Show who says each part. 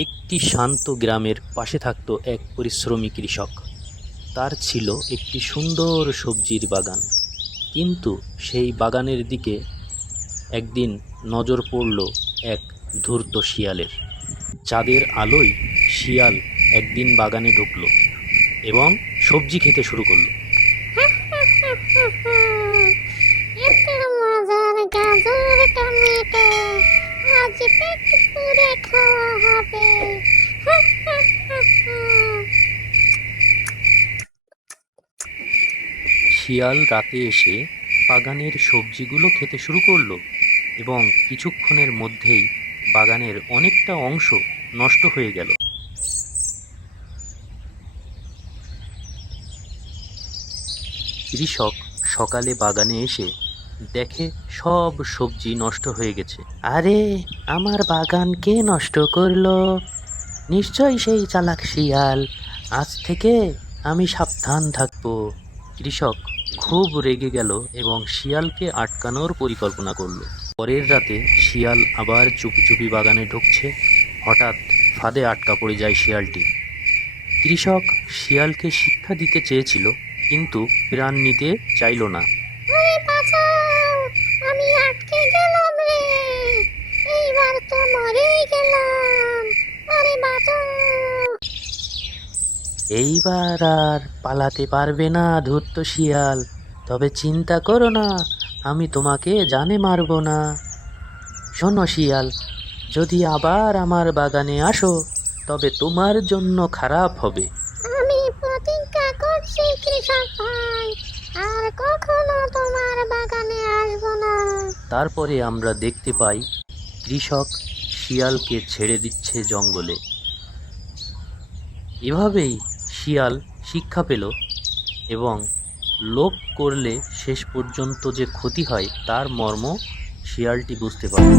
Speaker 1: একটি শান্ত গ্রামের পাশে থাকত এক পরিশ্রমী কৃষক। তার ছিল একটি সুন্দর সবজির বাগান। কিন্তু সেই বাগানের দিকে একদিন নজর পড়ল এক ধূর্ত শিয়ালের। চাঁদের আলোয় শিয়াল একদিন বাগানে ঢুকলো এবং সবজি খেতে শুরু করল।
Speaker 2: খাওয়া হবে।
Speaker 1: শিয়াল রাতে এসে বাগানের সবজিগুলো খেতে শুরু করল এবং কিছুক্ষণের মধ্যেই বাগানের অনেকটা অংশ নষ্ট হয়ে গেল। কৃষক সকালে বাগানে এসে দেখে সব সবজি নষ্ট হয়ে গেছে। আরে, আমার বাগান কে নষ্ট করল? নিশ্চয়ই সেই চালাক শিয়াল। আজ থেকে আমি সাবধান থাকব। কৃষক খুব রেগে গেল এবং শিয়ালকে আটকানোর পরিকল্পনা করল। পরের রাতে শিয়াল আবার চুপি চুপি বাগানে ঢুকছে। হঠাৎ ফাঁদে আটকা পড়ে যায় শিয়ালটি। কৃষক শিয়ালকে শিক্ষা দিতে চেয়েছিল, কিন্তু প্রাণ নিতে চাইল না।
Speaker 2: আরে বাঁচাও আমি আটকে গেলাম রে। এইবার তো মরেই গেলাম। আরে বাঁচাও।
Speaker 1: এইবার আর পালাতে পারবে না ধূর্ত শিয়াল। তবে চিন্তা করো না আমি তোমাকে জানে মারবো না। শোনো শিয়াল যদি আবার আমার বাগানে আসো তবে তোমার জন্য খারাপ হবে।
Speaker 2: আমি প্রতিজ্ঞা করছি কৃষক ভাই। কখনো তোমার বাগানে আসব না।
Speaker 1: তারপরে আমরা দেখতে পাই, কৃষক শিয়ালকে ছেড়ে দিচ্ছে জঙ্গলে। এভাবেই শিয়াল শিক্ষা পেল এবং লোভ করলে শেষ পর্যন্ত যে ক্ষতি হয়, তার মর্ম শিয়ালটি বুঝতে পারে